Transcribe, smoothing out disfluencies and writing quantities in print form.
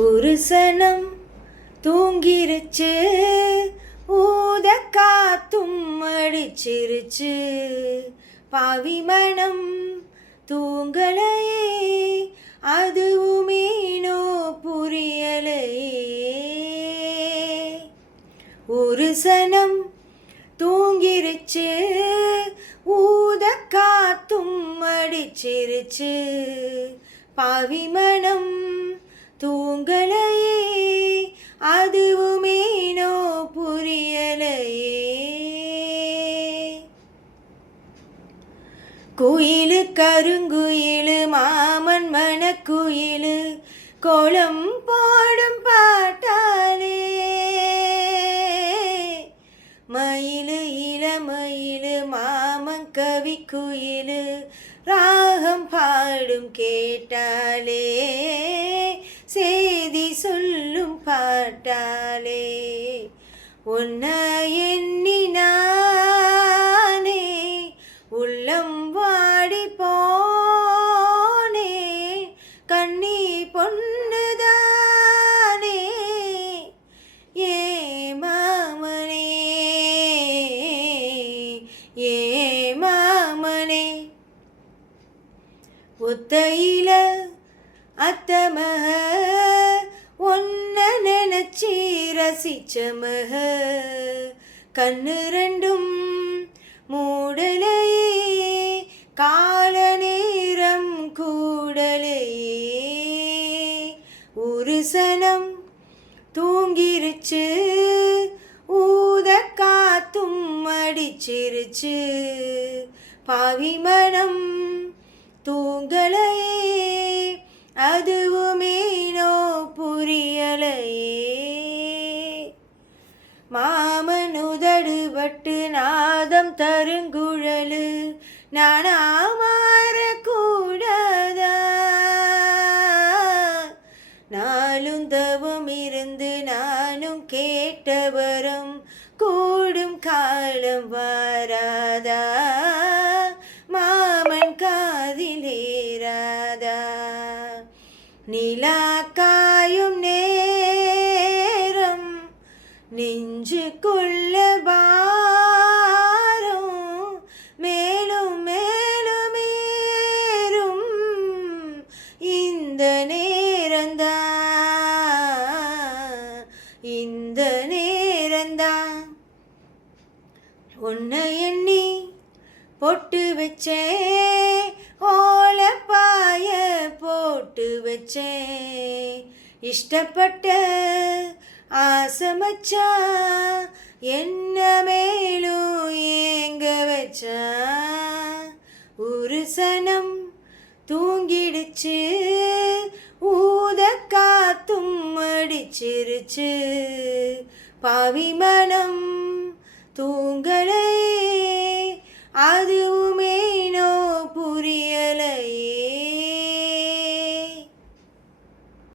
ஒரு சனம் தூங்கிருச்சு, ஊத காத்தும் அடிச்சிருச்சு. பாவி மனம் தூங்கலையே, அதுவுமேனோ புரியலையே. ஒரு சனம் தூங்கிருச்சு, ஊத காத்தும் அடிச்சிருச்சு. பாவி மனம் தூங்கலையே, அதுவுமேனோ புரியலையே. குயிலு கருங்குயிலு மாமன் மனக்குயிலு கோலம் பாடும் பாட்டாலே. மயிலு இளமயிலு மாமன் கவி குயிலு ராகம் பாடும் கேட்டாலே. செய்தி சொல்லும் பாட்டாலே. உன்னை எண்ணினானே உள்ளம் வாடி போனே. கண்ணி பொண்ணுதானே ஏ மாமனே, ஏ மாமனே. ஒத்தையில அத்தமக ஒன்ன நினைச்சி ரசிச்ச மக. கண்ணு ரெண்டும் மூடலையே, கால நேரம் கூடலையே. ஒரு சனம் தூங்கிருச்சு, ஊத காத்தும் அடிச்சிருச்சு. பாவி மனம் தூங்கலையே, அதுவுமேனோ புரியலையே. மாமன் உதடுபட்டு நாதம் தருங்குழலு நானா மாறக்கூடாதா. நாளும் தவம் இருந்து நானும் கேட்டவரும் கூடும் காலம் வாராதா. மாமன் காதிலேராதா. நிலா காயும் நேரம் நெஞ்சுக்குள்ள பாரம் மேலும் மேலும் ஏறும். இந்த நேரந்தான், இந்த நேரந்தான். உன்னை எண்ணி பொட்டு வச்சேன், ஓலப்பாய போட்டு வச்சேன். இஷ்டப்பட்ட ஆசமச்சா என்ன மேலும் ஏங்க வச்சா. ஒரு சனம் தூங்கிடுச்சு, ஊத காத்தும் அடிச்சிருச்சு. பாவி மனம் தூங்கலை,